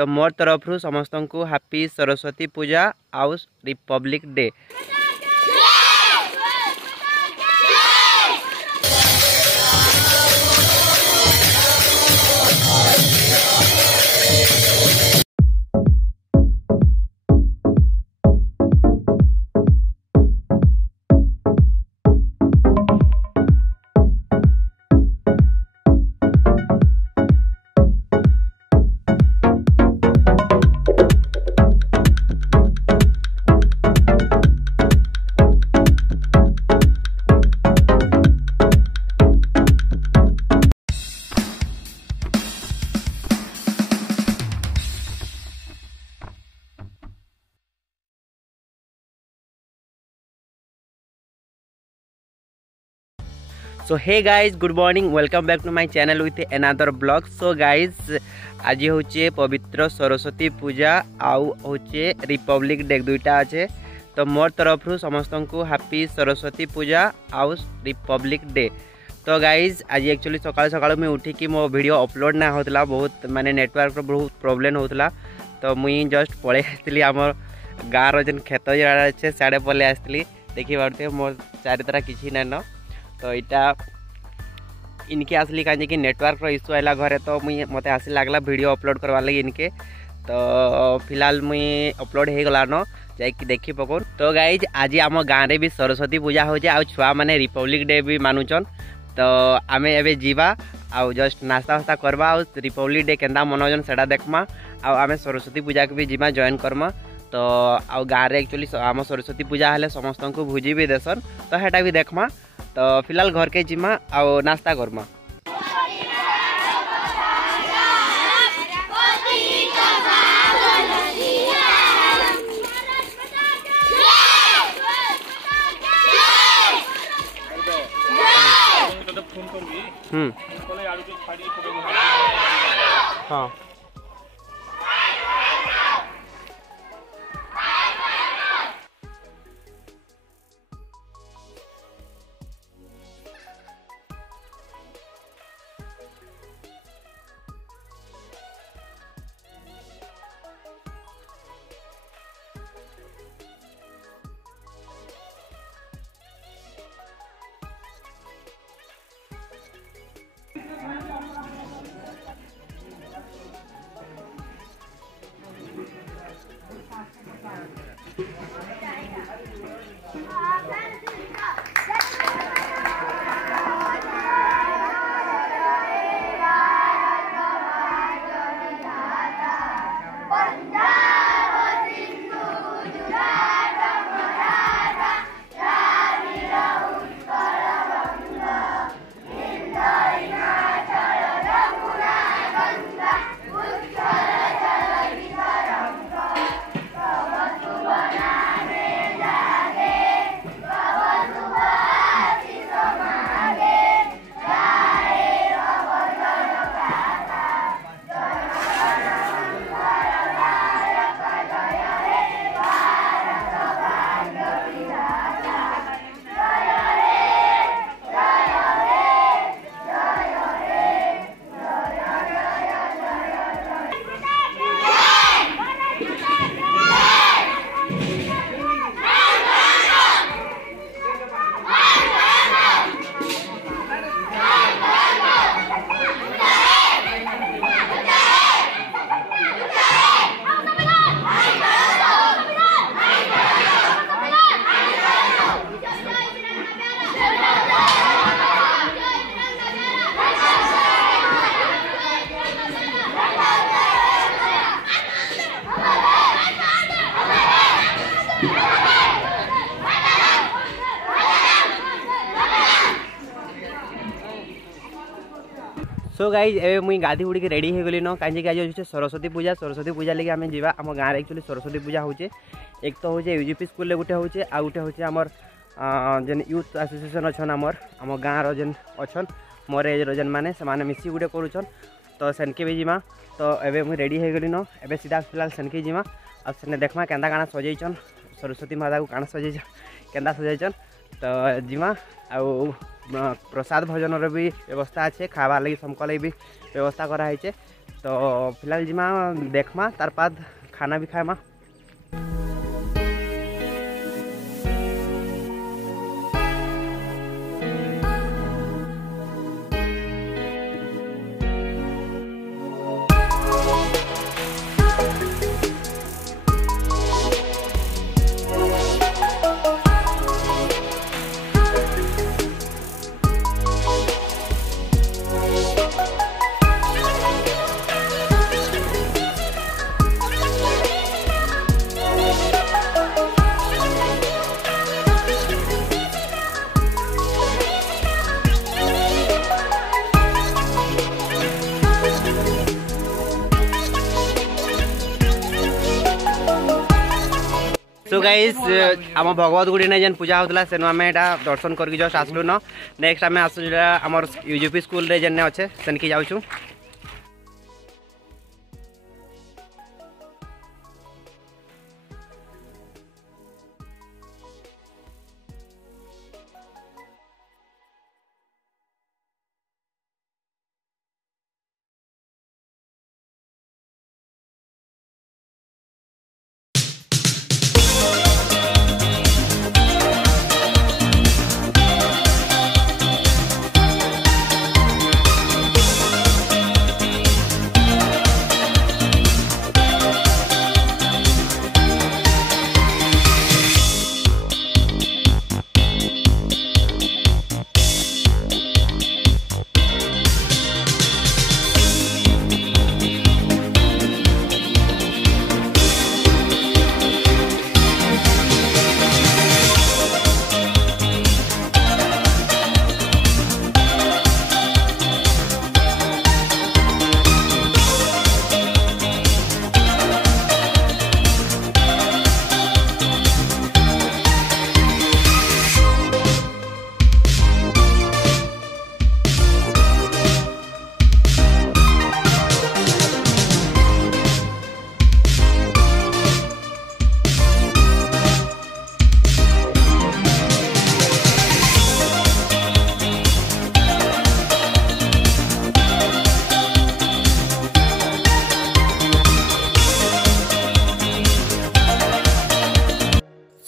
तो मोर तरफ समस्त को हैप्पी सरस्वती पूजा आउ Republic Day. So hey guys good morning welcome back to my channel with another blog. So guys आज होचे पवित्र सरस्वती पूजा आउ होचे रिपब्लिक डे दुईटा अच्छे। तो मोर तरफ समस्त को हैप्पी सरस्वती पूजा आउ रिपब्लिक डे। तो गाइज आज एक्चुअली सकाल सकाल मुझे उठिकी मो वीडियो अपलोड ना होता बहुत माने नेटवर्क बहुत प्रॉब्लम होता। तो मुई जस्ट पलि आसती आम गाँव जेन खेत अच्छे साढ़े पलि आसती देखी पारे मोर चारितरा किसी नाइन। तो यहाँ इनके आसली कहीं कि नेटवर्क इश्यू आला घरे। तो मुझे मत आस लगला वीडियो अपलोड करवा लगे इनके। तो फिलहाल मुई अपलोड हो गला न जाकि देखी पकड़। तो गाइज आज आम गाँव में भी सरस्वती पूजा हो छुआ मैंने रिपब्लिक डे भी मानुचन। तो आम एवं जीवा आउ जस्ट नास्ता वास्ता करवा आउ रिपब्लिक डे केन्दा मनोजन से देखमा आम सरस्वती पूजा को भी जीमा जॉइन करमा। तो आउ गाँव एक्चुअली आम सरस्वती पूजा हेले समस्त को भोजी भी देसन तो हेटा भी देखमा। तो फिलहाल घर के जिमा आउ नास्ता करमा। हाँ सो गाइज ए मुई गाधी उड़ी रेडी हो गली न कहीं आज हो सरस्वती पूजा लगे आम जा आम गाँव एक्चुअली सरस्वती पूजा हो। एक तो हूँ यूजीपी स्कूल गोटे हूँ आ गोटे हूँ आमर जेन यूथ एसोसिएशन अच्छन आम गाँव जेन अच्छन मोर एज जेन मैंने से मिसी गोटे करुचन। तो सेनके भी जीमा। तो एवं मुझे रेडी हो गली न एवं सीधा फिलहाल सेनके जीमा आ सेने देखमा केन्दा काଣା सजैछन सरस्वती माता को काଣା सजैछन केन्दा सजैछन। तो जीमा आ प्रसाद भोजन भी व्यवस्था अच्छे खावार लगी समक लगी भी व्यवस्था कराई। तो फिलहाल जिमा देखमा तार बाद खाना भी खाएमा। तो गाइस आम भगवत गुड़ी ने जेन पूजा होता सेनु आम एटा दर्शन करके जस्ट आसलु न। नेक्स्ट आम आसु आमर यूजीपी स्कूल रे जेने अच्छे सेनकी जाऊँ।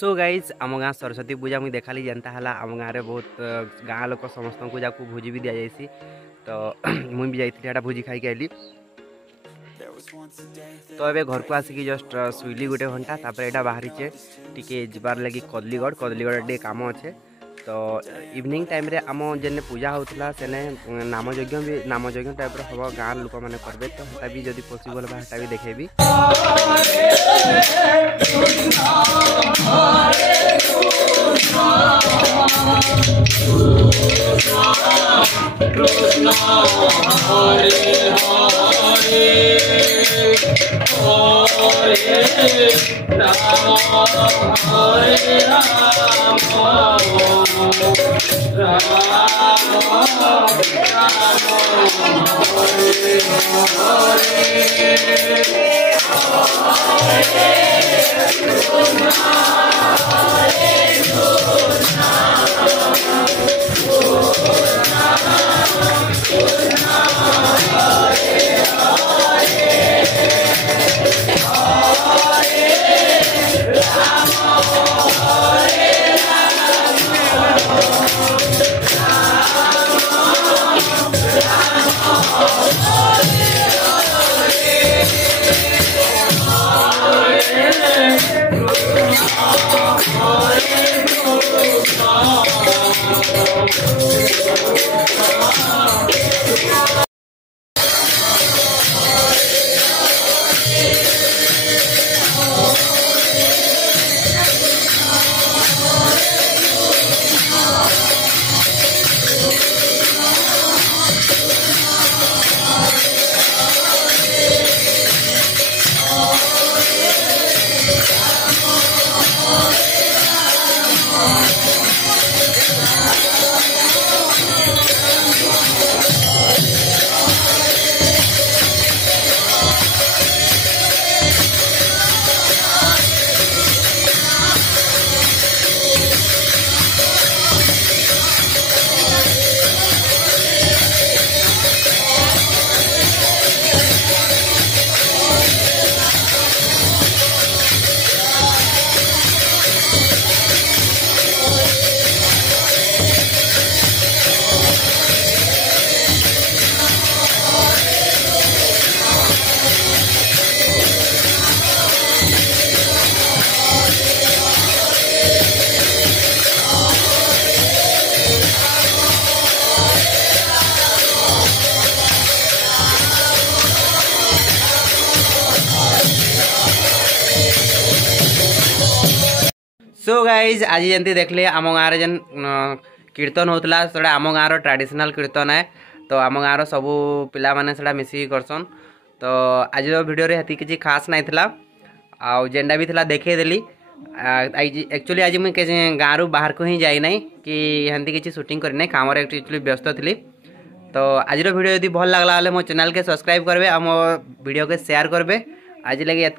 सो गाइज आम गाँ सरस्वती पूजा मुझे देखाली जनता है आम गाँव में बहुत गाँ लोक समस्त को जाकू भोजी भी दि जाइए। तो मुझे भी जाइए भोजी खाई आइली। तो ये घर को आसिक जस्ट शुइली गोटे घंटा तापर यहाँ बाहरी टे जबार लगी कदलीगढ़ टे काम अच्छे। तो इवनिंग टाइम रे आम जेने पूजा होता सेने नामयज्ञ भी नामयज्ञ टाइप हम गाँव लोक मैंने करेंगे। तो हेटा भी जदि पॉसिबल बा हेटा भी देखेबी। सो गाइज आज जमी देखले आम गाँव जेन कीर्तन होता से आम गाँव ट्रेडिशनल कीर्तन है। तो आम गाँव सबू पिला माने सेटा मिसिकी करसन। तो आज वीडियो रे हती किसी खास नहीं था आउ जेनटा भी था देखदेली। एक्चुअली आज मुझे गाँव बाहर को ही जाई नहीं कि हंती किसी शूटिंग करना काम एक्चुअली व्यस्त थी। तो आज वीडियो यदि भल लगला मो चैनल के सब्सक्राइब करेंगे और मो वीडियो के शेयर करेंगे। आज लगे